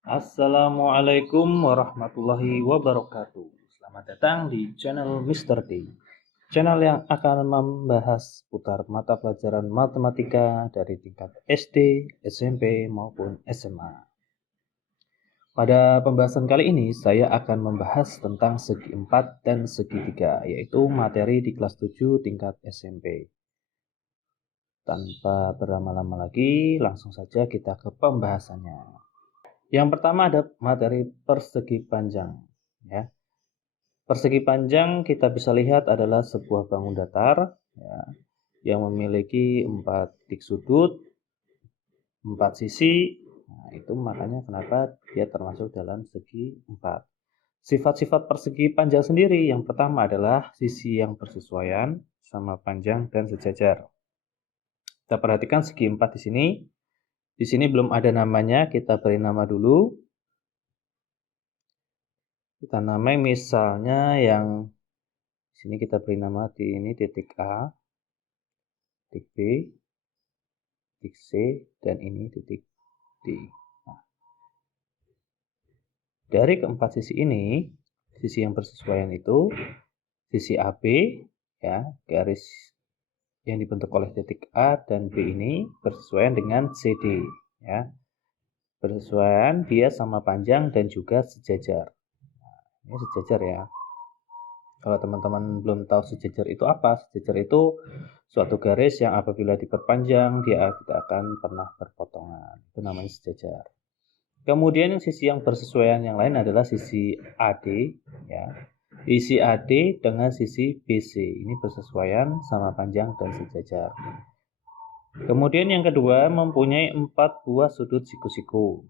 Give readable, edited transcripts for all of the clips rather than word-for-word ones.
Assalamualaikum warahmatullahi wabarakatuh. Selamat datang di channel Mr. D. Channel yang akan membahas putar mata pelajaran matematika dari tingkat SD, SMP, maupun SMA. Pada pembahasan kali ini, saya akan membahas tentang segi 4 dan segi 3, yaitu materi di kelas 7 tingkat SMP. Tanpa berlama-lama lagi, langsung saja kita ke pembahasannya. Yang pertama ada materi persegi panjang. Ya. Persegi panjang kita bisa lihat adalah sebuah bangun datar ya, yang memiliki 4 titik sudut, 4 sisi. Nah, itu makanya kenapa dia termasuk dalam segi 4. Sifat-sifat persegi panjang sendiri yang pertama adalah sisi yang bersesuaian, sama panjang dan sejajar. Kita perhatikan segi 4 di sini. Di sini belum ada namanya, kita beri nama dulu. Kita namai misalnya yang di sini kita beri nama di ini titik A, titik B, titik C, dan ini titik D. Nah, dari keempat sisi ini, sisi yang bersesuaian itu sisi AB ya, garis yang dibentuk oleh titik A dan B ini bersesuaian dengan CD ya. Bersesuaian dia sama panjang dan juga sejajar. Nah, ini sejajar ya. Kalau teman-teman belum tahu sejajar itu apa, sejajar itu suatu garis yang apabila diperpanjang dia tidak akan pernah berpotongan. Itu namanya sejajar. Kemudian sisi yang bersesuaian yang lain adalah sisi AD ya. Sisi AD dengan sisi BC ini bersesuaian sama panjang dan sejajar. Kemudian yang kedua mempunyai 4 buah sudut siku-siku.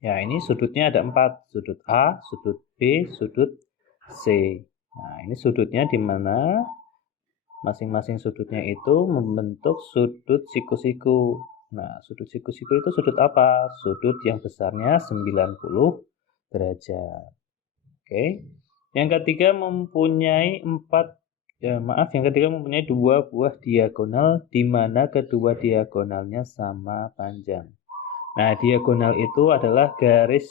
Ya, ini sudutnya ada 4, sudut A, sudut B, sudut C. Nah, ini sudutnya di mana masing-masing sudutnya itu membentuk sudut siku-siku. Nah, sudut siku-siku itu sudut apa? Sudut yang besarnya 90 derajat. Oke. Yang ketiga mempunyai yang ketiga mempunyai 2 buah diagonal di mana kedua diagonalnya sama panjang. Nah, diagonal itu adalah garis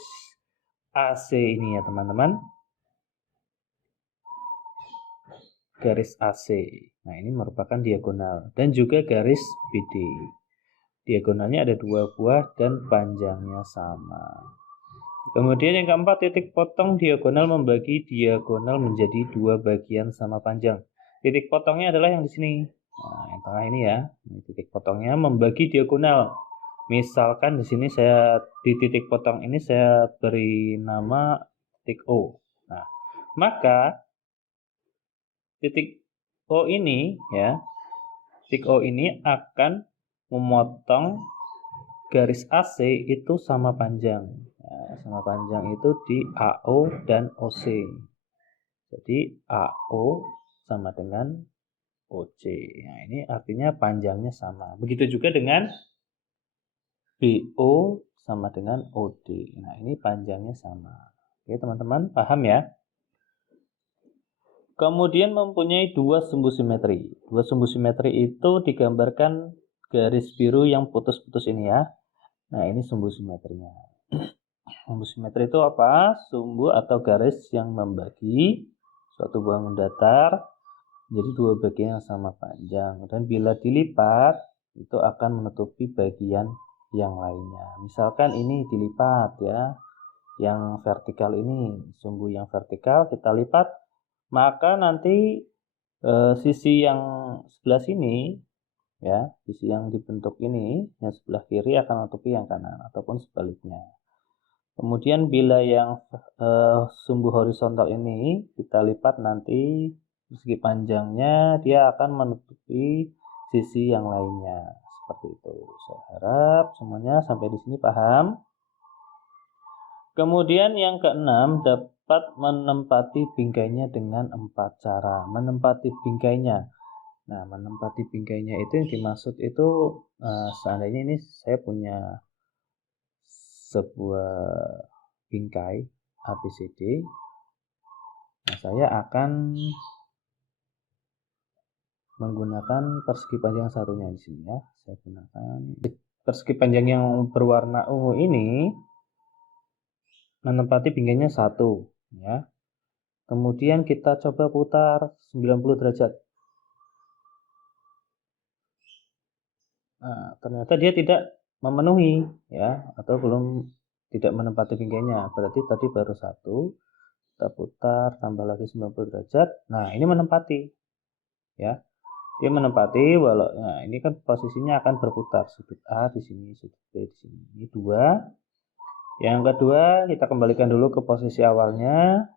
AC ini ya, teman-teman. Garis AC. Nah, ini merupakan diagonal dan juga garis BD. Diagonalnya ada 2 buah dan panjangnya sama. Kemudian yang keempat, titik potong diagonal membagi diagonal menjadi 2 bagian sama panjang. Titik potongnya adalah yang di sini. Nah, yang tengah ini ya. Ini titik potongnya membagi diagonal. Misalkan di sini di titik potong ini saya beri nama titik O. Nah, maka titik O ini ya, titik O ini akan memotong garis AC itu sama panjang. Nah, sama panjang itu di AO dan OC. Jadi AO sama dengan OC. Nah, ini artinya panjangnya sama. Begitu juga dengan BO sama dengan OD. Nah, ini panjangnya sama. Oke, teman-teman, paham ya? Kemudian mempunyai 2 sumbu simetri. 2 sumbu simetri itu digambarkan garis biru yang putus-putus ini ya. Nah, ini sumbu simetrinya. Sumbu simetri itu apa? Sumbu atau garis yang membagi suatu bangun datar menjadi 2 bagian yang sama panjang. Dan bila dilipat, itu akan menutupi bagian yang lainnya. Misalkan ini dilipat ya. Yang vertikal ini, sumbu yang vertikal kita lipat, maka nanti sisi yang sebelah sini ya, sisi yang dibentuk ini yang sebelah kiri akan menutupi yang kanan ataupun sebaliknya. Kemudian bila yang sumbu horizontal ini kita lipat nanti segi panjangnya dia akan menutupi sisi yang lainnya seperti itu. Saya harap semuanya sampai di sini paham. Kemudian yang keenam, dapat menempati bingkainya dengan 4 cara. Menempati bingkainya. Nah, menempati bingkainya itu yang dimaksud itu seandainya ini saya punya sebuah bingkai ABCD. Nah, saya akan menggunakan persegi panjang satunya di sini ya. Saya gunakan persegi panjang yang berwarna ungu ini. menempati pinggangnya 1 ya. Kemudian kita coba putar 90 derajat. Nah, ternyata dia tidak memenuhi ya, atau belum tidak menempati pinggangnya. Berarti tadi baru 1, kita putar tambah lagi 90 derajat. Nah, ini menempati ya. Dia menempati walau nah ini kan posisinya akan berputar, sudut A di sini, sudut B di sini. Ini 2. Yang kedua, kita kembalikan dulu ke posisi awalnya,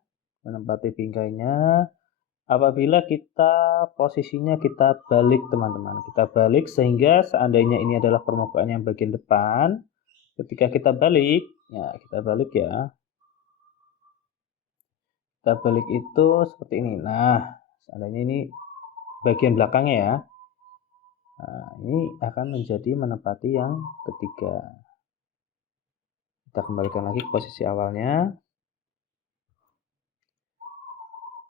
menempati bingkainya. Apabila kita posisinya kita balik teman-teman, kita balik sehingga seandainya ini adalah permukaan yang bagian depan, ketika kita balik, ya kita balik ya, kita balik itu seperti ini. Nah, seandainya ini bagian belakangnya ya, nah ini akan menjadi menempati yang ketiga. Kita kembalikan lagi ke posisi awalnya,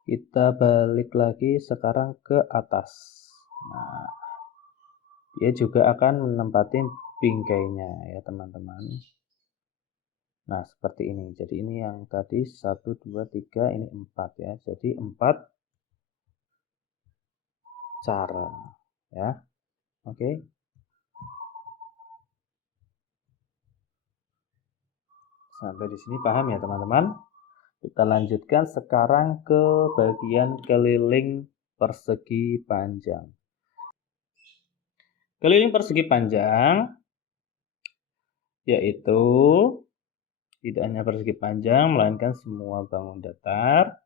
kita balik lagi sekarang ke atas. Nah, dia juga akan menempati bingkainya ya teman-teman. Nah, seperti ini. Jadi ini yang tadi 1, 2, 3, ini 4 ya. Jadi 4 cara ya. Oke. Sampai di sini paham ya teman-teman? Kita lanjutkan sekarang ke bagian keliling persegi panjang. Keliling persegi panjang yaitu tidak hanya persegi panjang melainkan semua bangun datar.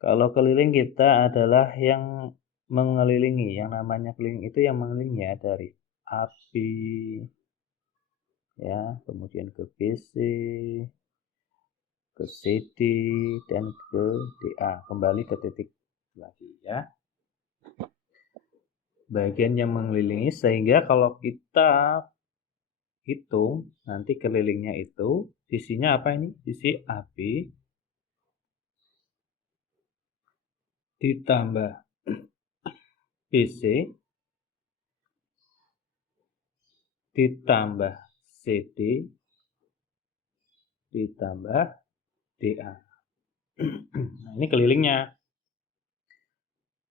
Kalau keliling kita adalah yang mengelilingi, yang namanya keliling itu yang mengelilingi ya, dari api ya, kemudian ke BC, ke CD dan ke DA, kembali ke titik lagi ya. Bagian yang mengelilingi sehingga kalau kita hitung nanti kelilingnya itu sisinya apa ini? Sisi AB ditambah BC ditambah CD ditambah DA. Nah, ini kelilingnya.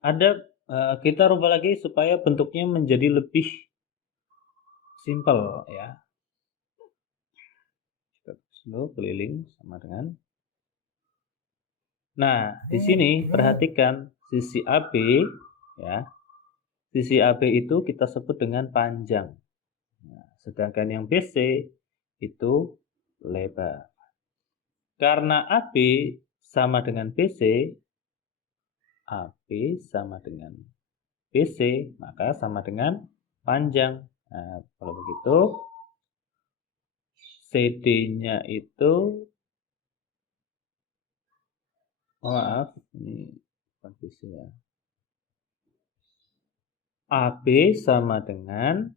Ada kita rubah lagi supaya bentuknya menjadi lebih simpel ya. Kita dulu keliling sama dengan. Nah, di sini perhatikan sisi AB ya. Sisi AB itu kita sebut dengan panjang. Nah, sedangkan yang BC itu lebar. Karena AB sama dengan BC, AB sama dengan BC, maka sama dengan panjang. Nah, kalau begitu CD-nya itu, maaf, ini bukan BC ya. AB sama dengan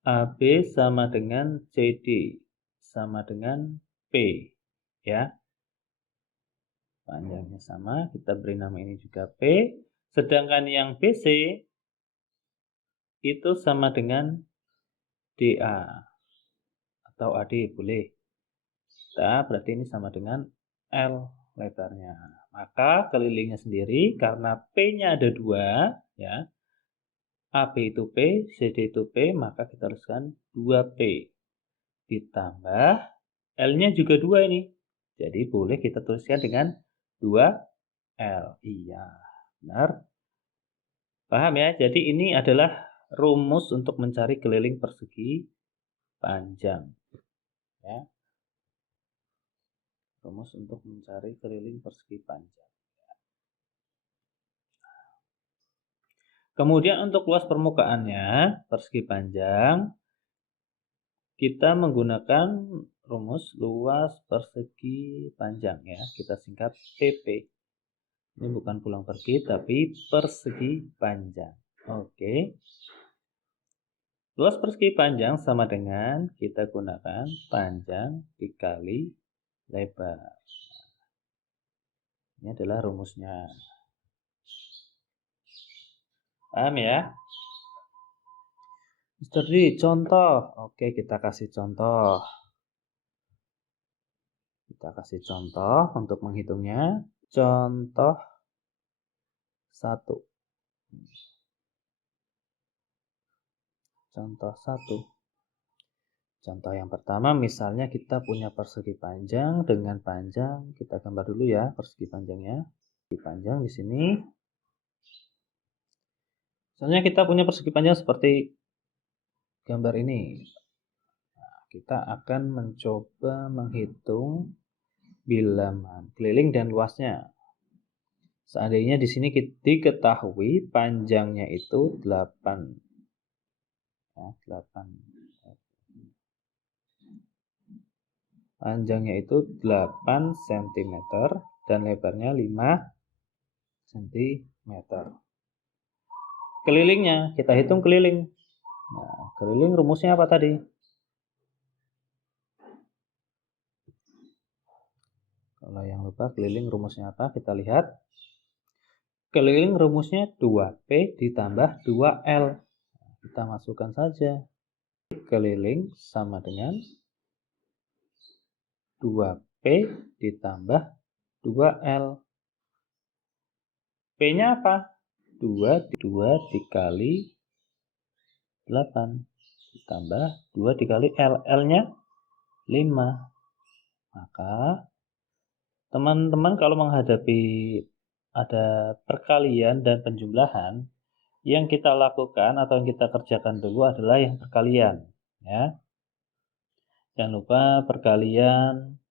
AB sama dengan CD sama dengan P ya. Panjangnya sama, kita beri nama ini juga P. Sedangkan yang BC itu sama dengan DA atau AD boleh. Nah, berarti ini sama dengan L lebarnya. Maka kelilingnya sendiri karena P-nya ada 2 ya. AB itu P, CD itu P, maka kita tuliskan 2P. Ditambah L-nya juga 2 ini. Jadi boleh kita tuliskan dengan 2L. Iya, benar. Paham ya? Jadi ini adalah rumus untuk mencari keliling persegi panjang. Ya. Rumus untuk mencari keliling persegi panjang. Kemudian untuk luas permukaannya, persegi panjang, kita menggunakan rumus luas persegi panjang ya. Kita singkat PP. Ini bukan pulang pergi, tapi persegi panjang. Oke. Luas persegi panjang sama dengan kita gunakan panjang dikali lebar. Ini adalah rumusnya. Paham ya? Mister D, contoh. Oke, kita kasih contoh. Kita kasih contoh untuk menghitungnya. Contoh 1. Contoh 1. Contoh yang pertama, misalnya kita punya persegi panjang dengan panjang. Kita gambar dulu ya persegi panjangnya. Persegi panjang di sini. Misalnya kita punya persegi panjang seperti gambar ini. Nah, kita akan mencoba menghitung bilangan keliling dan luasnya. Seandainya di sini diketahui panjangnya itu 8. Ya, 8. Panjangnya itu 8 cm dan lebarnya 5 cm. Kelilingnya, kita hitung keliling. Nah, keliling rumusnya apa tadi? Kalau yang lupa keliling rumusnya apa? Kita lihat. Keliling rumusnya 2P ditambah 2L. Kita masukkan saja. Keliling sama dengan 2P ditambah 2L. P-nya apa? 2 dikali 8 ditambah 2 dikali L. L-nya 5. Maka teman-teman kalau menghadapi ada perkalian dan penjumlahan, yang kita lakukan atau yang kita kerjakan dulu adalah yang perkalian, ya. Jangan lupa perkalian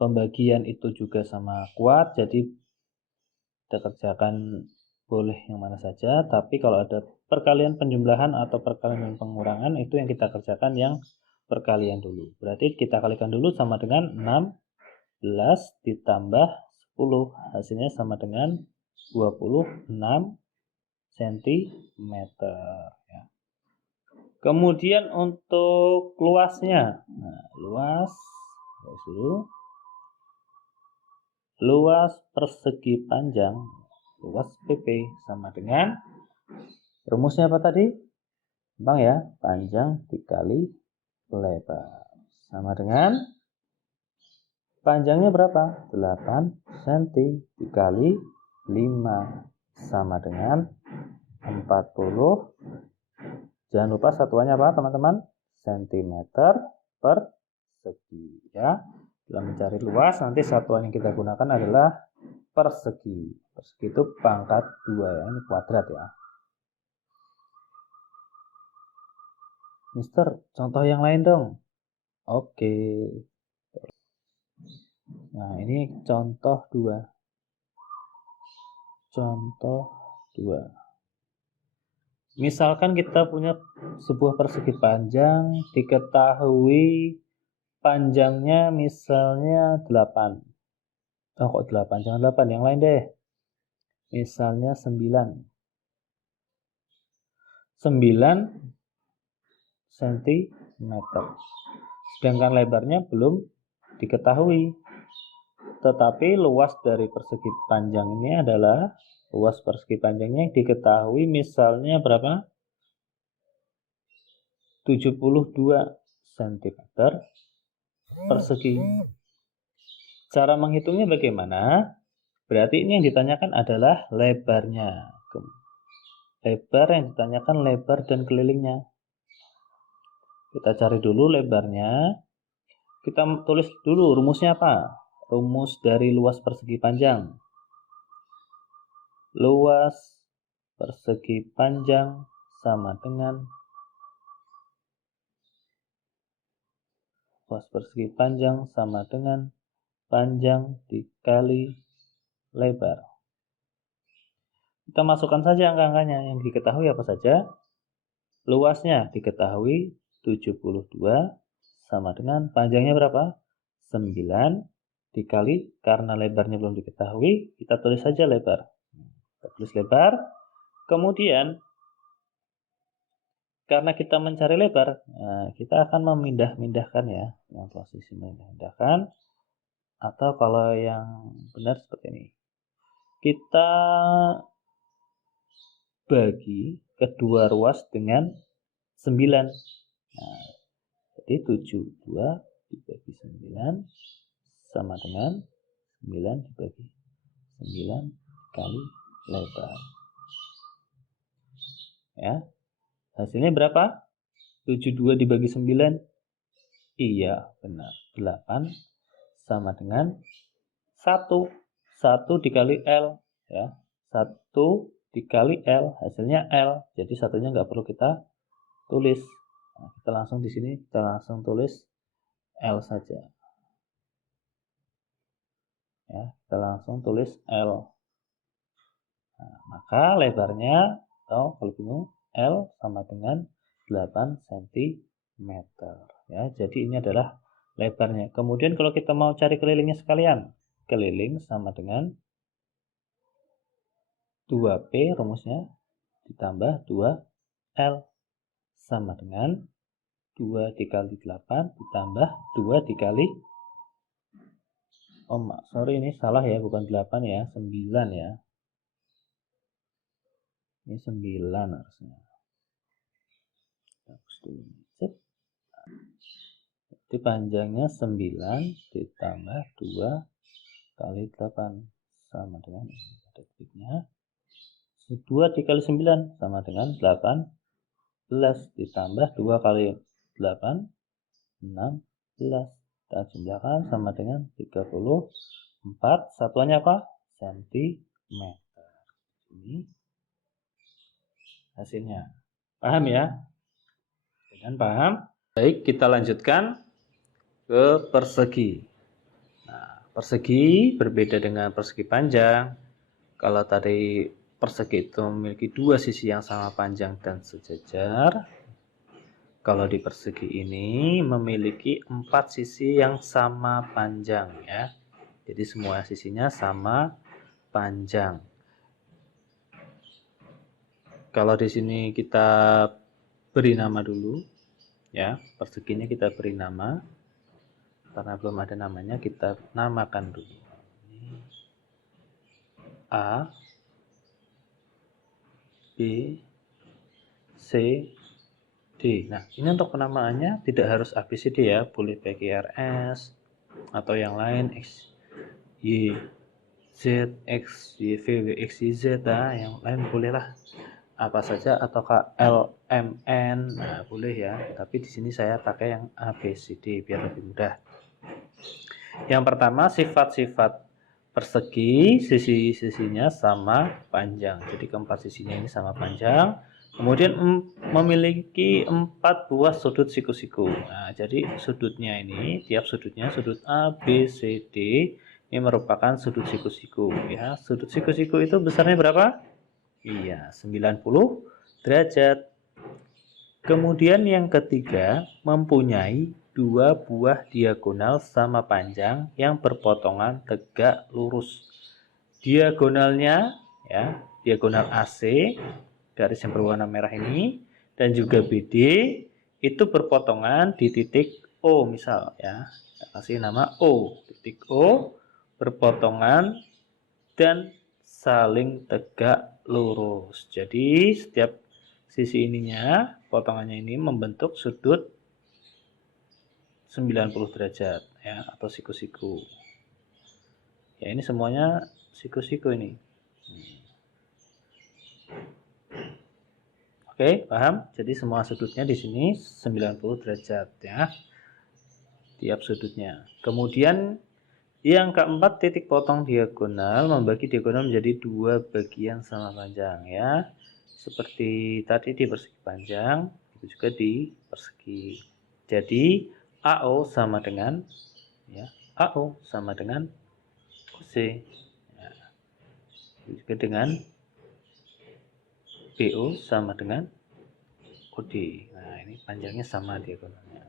pembagian itu juga sama kuat, jadi kita kerjakan boleh yang mana saja, tapi kalau ada perkalian penjumlahan atau perkalian pengurangan itu yang kita kerjakan yang perkalian dulu. Berarti kita kalikan dulu sama dengan 16 ditambah 10, hasilnya sama dengan 26 cm, ya. Kemudian untuk luasnya, nah, luas persegi panjang, luas PP sama dengan rumusnya apa tadi? Gampang ya, panjang dikali lebar sama dengan panjangnya berapa? 8 cm dikali 5 sama dengan 40. Jangan lupa satuannya apa teman-teman? Centimeter persegi, ya. Dalam mencari luas nanti satuan yang kita gunakan adalah persegi. Persegi itu pangkat 2 ya, ini kuadrat ya. Mister, contoh yang lain dong. Oke. Nah, ini contoh 2. Contoh 2. Misalkan kita punya sebuah persegi panjang, diketahui panjangnya misalnya 8. Oh, kok 8? Jangan 8, yang lain deh. Misalnya 9. 9 cm. Sedangkan lebarnya belum diketahui. Tetapi luas dari persegi panjang ini adalah luas persegi panjangnya yang diketahui misalnya berapa? 72 cm persegi. Cara menghitungnya bagaimana? Berarti ini yang ditanyakan adalah lebarnya. Lebar yang ditanyakan lebar dan kelilingnya. Kita cari dulu lebarnya. Kita tulis dulu rumusnya apa? Rumus dari luas persegi panjang. Luas persegi panjang sama dengan luas persegi panjang sama dengan panjang dikali lebar. Kita masukkan saja angka-angkanya. Yang diketahui apa saja? Luasnya diketahui 72 sama dengan panjangnya berapa? 9 dikali, karena lebarnya belum diketahui, kita tulis saja lebar. Kita tulis lebar. Kemudian karena kita mencari lebar, nah, kita akan memindah-mindahkan ya, yang posisi memindah-mindahkan, atau kalau yang benar seperti ini. Kita bagi kedua ruas dengan 9. Nah, jadi 72 dibagi 9 sama dengan 9 dibagi 9 kali lebar. Ya. Hasilnya berapa? 72 dibagi 9. Iya, benar. 8 sama dengan 1. 1 dikali L, ya. 1 dikali L, hasilnya L. Jadi satunya nggak perlu kita tulis. Nah, kita langsung di sini kita langsung tulis L saja. Ya, kita langsung tulis L. Nah, maka lebarnya atau kalau bingung L sama dengan 8 cm. Ya, jadi ini adalah lebarnya. Kemudian kalau kita mau cari kelilingnya sekalian, keliling sama dengan 2P rumusnya ditambah 2L sama dengan 2 dikali 8 ditambah 2 dikali sorry ini salah ya, bukan 8 ya, 9 ya. Ini 9 harusnya. Hapus dulu. Jadi panjangnya 9 ditambah 2 kali 8 sama dengan detiknya 2 dikali 9 sama dengan 18 ditambah 2 kali 8 16. Kita jumlahkan sama dengan 34. Satuannya apa? Cm. Ini hasilnya. Paham ya? Dengan paham? Baik, kita lanjutkan ke persegi. Nah, persegi berbeda dengan persegi panjang. Kalau tadi persegi itu memiliki dua sisi yang sama panjang dan sejajar, kalau di persegi ini memiliki 4 sisi yang sama panjang ya. Jadi semua sisinya sama panjang. Kalau di sini kita beri nama dulu ya, perseginya kita beri nama. Karena belum ada namanya, kita namakan dulu. A, B, C, D. Nah, ini untuk penamaannya tidak harus ABCD ya, boleh PQRS atau yang lain X, Y, Z, X, Y, V, W, X, Y, Z, nah, yang lain bolehlah apa saja, atau L, M, N, nah boleh ya. Tapi di sini saya pakai yang ABCD biar lebih mudah. Yang pertama, sifat-sifat persegi, sisi-sisinya sama panjang. Jadi keempat sisinya ini sama panjang. Kemudian memiliki 4 buah sudut siku-siku. Nah, jadi sudutnya ini, tiap sudutnya, sudut A, B, C, D, ini merupakan sudut siku-siku. Ya, sudut siku-siku itu besarnya berapa? Iya, 90 derajat. Kemudian yang ketiga, mempunyai 2 buah diagonal sama panjang yang berpotongan tegak lurus. Diagonalnya, ya, diagonal AC, garis yang berwarna merah ini, dan juga BD itu berpotongan di titik O misal ya, kita kasih nama O, titik O berpotongan dan saling tegak lurus. Jadi setiap sisi ininya, potongannya ini membentuk sudut 90 derajat ya, atau siku-siku. Ya, ini semuanya siku-siku ini. Oke, paham? Jadi semua sudutnya di sini 90 derajat ya. Tiap sudutnya. Kemudian yang keempat, titik potong diagonal membagi diagonal menjadi 2 bagian sama panjang ya. Seperti tadi di persegi panjang, itu juga di persegi. Jadi AO sama dengan ya, AO sama dengan OC. Ya. Juga dengan BO sama dengan OD. Nah, ini panjangnya sama diagonalnya.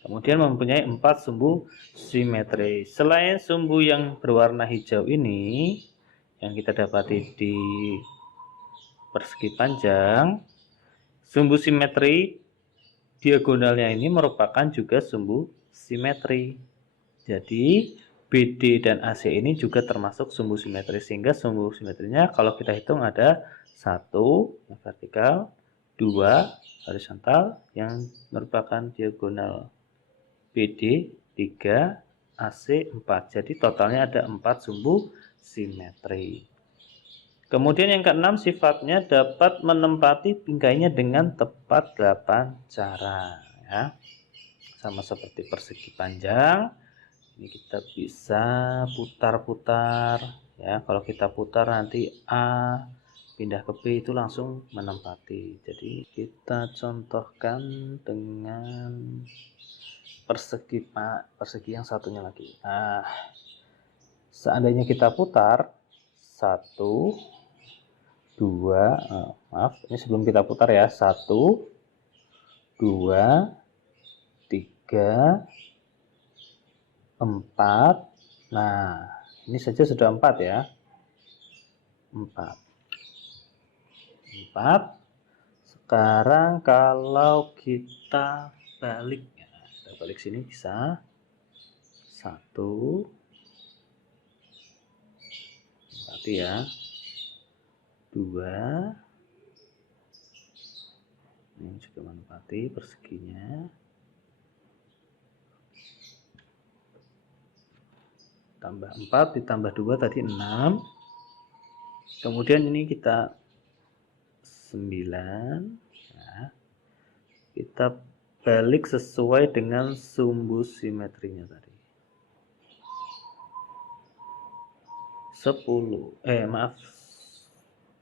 Kemudian mempunyai 4 sumbu simetri. Selain sumbu yang berwarna hijau ini yang kita dapati di persegi panjang, sumbu simetri diagonalnya ini merupakan juga sumbu simetri. Jadi BD dan AC ini juga termasuk sumbu simetri, sehingga sumbu simetrinya kalau kita hitung ada 1 yang vertikal, 2 horizontal yang merupakan diagonal BD 3, AC 4. Jadi totalnya ada 4 sumbu simetri. Kemudian yang keenam, sifatnya dapat menempati bingkainya dengan tepat 8 cara, ya. Sama seperti persegi panjang, ini kita bisa putar-putar, ya. Kalau kita putar nanti A pindah ke B itu langsung menempati. Jadi kita contohkan dengan persegi yang satunya lagi. Nah, seandainya kita putar 1, 2, maaf, ini sebelum kita putar ya, 1, 2, 3, 4. Nah, ini saja sudah 4 ya. 4. Sekarang kalau kita balik, kita balik sini bisa 1, berarti ya 2, ini juga menempati perseginya, tambah 4 ditambah 2 tadi 6, kemudian ini kita 9, nah, kita balik sesuai dengan sumbu simetrinya tadi.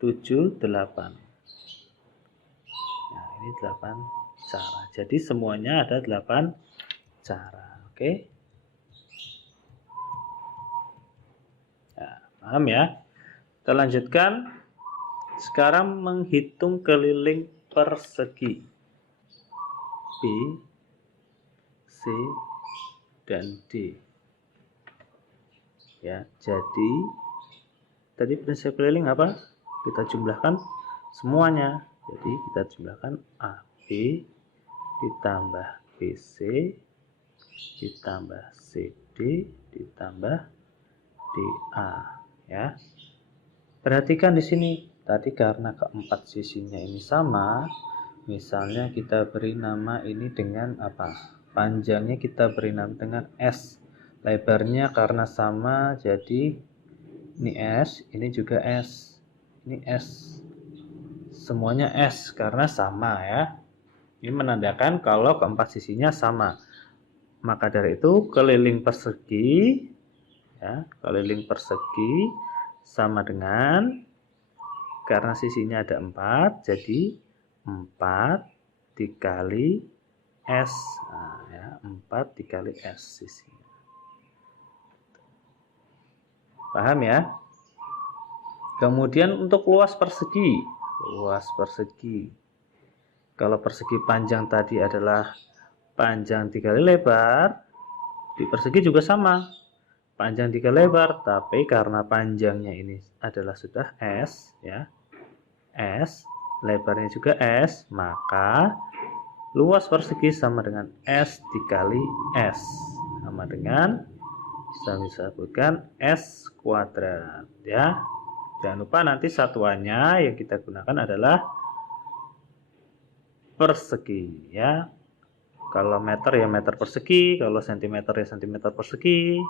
7, 8. Nah, ini 8 cara. Jadi semuanya ada 8 cara. Oke. Nah, paham ya? Kita lanjutkan. Sekarang menghitung keliling persegi B, C, dan D. Ya, jadi tadi prinsip keliling apa? Kita jumlahkan semuanya. Jadi kita jumlahkan AB ditambah BC ditambah CD ditambah DA, ya. Perhatikan di sini. Tadi karena keempat sisinya ini sama, misalnya kita beri nama ini dengan apa? Panjangnya kita beri nama dengan S. Lebarnya karena sama, jadi ini S, ini juga S. Ini S. Semuanya S karena sama, ya. Ini menandakan kalau keempat sisinya sama. Maka dari itu keliling persegi, ya, keliling persegi sama dengan, karena sisinya ada 4, jadi 4 dikali S. Nah, ya, 4 dikali S sisinya. Paham ya? Kemudian untuk luas persegi. Luas persegi. Kalau persegi panjang tadi adalah panjang dikali lebar, di persegi juga sama. Panjang dikali lebar, tapi karena panjangnya ini adalah sudah S, ya. S, lebarnya juga S, maka luas persegi sama dengan S dikali S, sama dengan bisa disebutkan S kuadrat, ya. Jangan lupa nanti satuannya yang kita gunakan adalah persegi, ya. Kalau meter ya meter persegi, kalau sentimeter ya sentimeter persegi,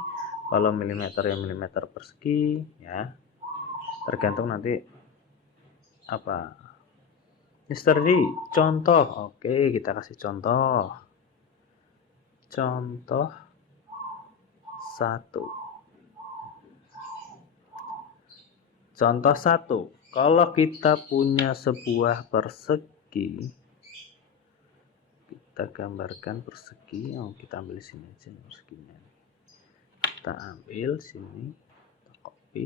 kalau milimeter ya milimeter persegi, ya. Tergantung nanti apa. Mister D, contoh. Oke, kita kasih contoh. Contoh 1. Contoh 1. Kalau kita punya sebuah persegi, kita gambarkan persegi. Oh, kita ambil sini aja perseginya. Kita ambil sini, kita copy.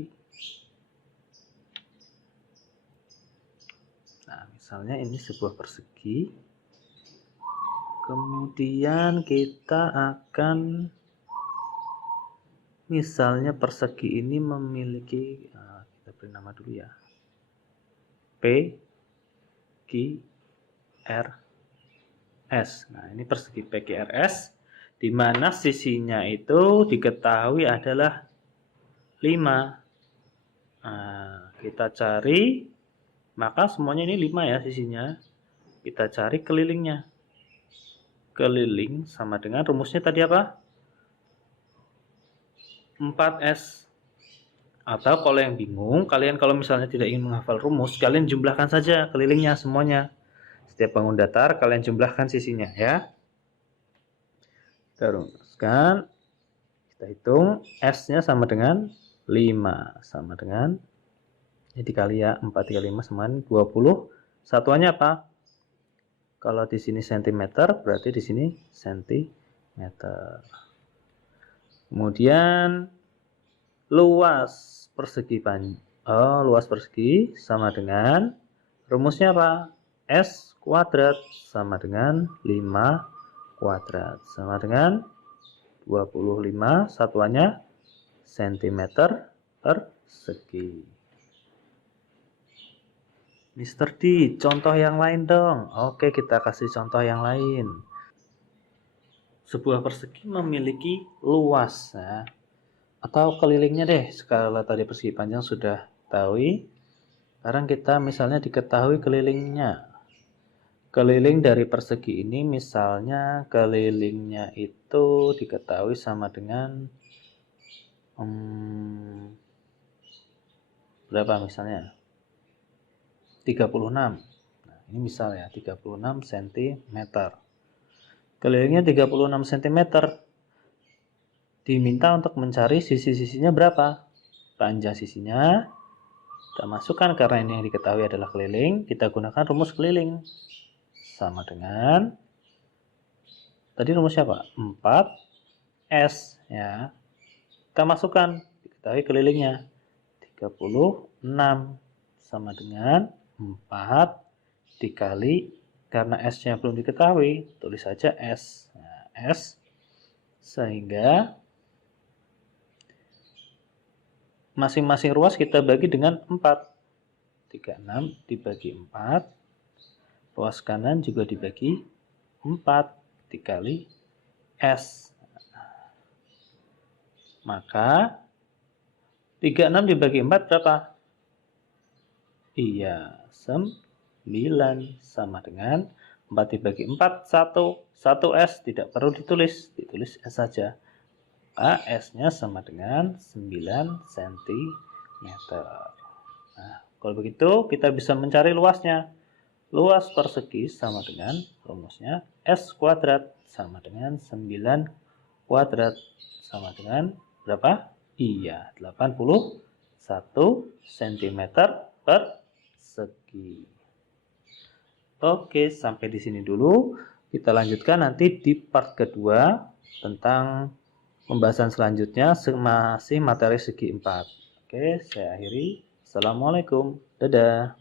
Nah, misalnya ini sebuah persegi. Kemudian kita akan, misalnya persegi ini memiliki, kita beri nama dulu ya, P, Q, R, S. Nah, ini persegi PQRS, di mana sisinya itu diketahui adalah 5. Nah, kita cari, maka semuanya ini 5 ya sisinya. kita cari kelilingnya. Keliling sama dengan rumusnya tadi apa? 4S. Atau kalau yang bingung, kalian kalau misalnya tidak ingin menghafal rumus, kalian jumlahkan saja kelilingnya semuanya. Setiap bangun datar, kalian jumlahkan sisinya ya. Kita rumuskan. Kita hitung S-nya sama dengan 5. Sama dengan, ini dikali ya, 4 kali 5 sama 20. Satuannya apa? Kalau di sini cm, berarti di sini cm. Kemudian luas persegi luas persegi sama dengan rumusnya apa? S kuadrat sama dengan 5 kuadrat sama dengan 25, satuannya cm persegi. Mr. D, contoh yang lain dong. Oke, kita kasih contoh yang lain. Sebuah persegi memiliki luas ya, atau kelilingnya deh. Skala tadi persegi panjang sudah tahu. Sekarang kita misalnya diketahui kelilingnya. Keliling dari persegi ini misalnya kelilingnya itu diketahui sama dengan berapa misalnya? 36. Nah, ini misal ya, 36 cm. Kelilingnya 36 cm. Diminta untuk mencari sisi-sisinya berapa? Panjang sisinya kita masukkan, karena ini yang diketahui adalah keliling, kita gunakan rumus keliling. Sama dengan, tadi rumusnya apa? 4S ya. Kita masukkan, diketahui kelilingnya 36 sama dengan 4 dikali, karena S-nya belum diketahui, tulis saja S. Nah, S, sehingga masing-masing ruas kita bagi dengan 4. 36 dibagi 4. Ruas kanan juga dibagi 4 dikali S. Maka 36 dibagi 4 berapa? Iya, 9 sama dengan 4 dibagi 4, 1 S, tidak perlu ditulis, ditulis S saja. Maka S-nya sama dengan 9 cm. Nah, kalau begitu kita bisa mencari luasnya. Luas persegi sama dengan rumusnya S kuadrat sama dengan 9 kuadrat sama dengan berapa? Iya, 81 cm persegi. Oke, sampai di sini dulu. Kita lanjutkan nanti di part kedua tentang pembahasan selanjutnya, masih materi segi 4. Oke, saya akhiri. Assalamualaikum. Dadah.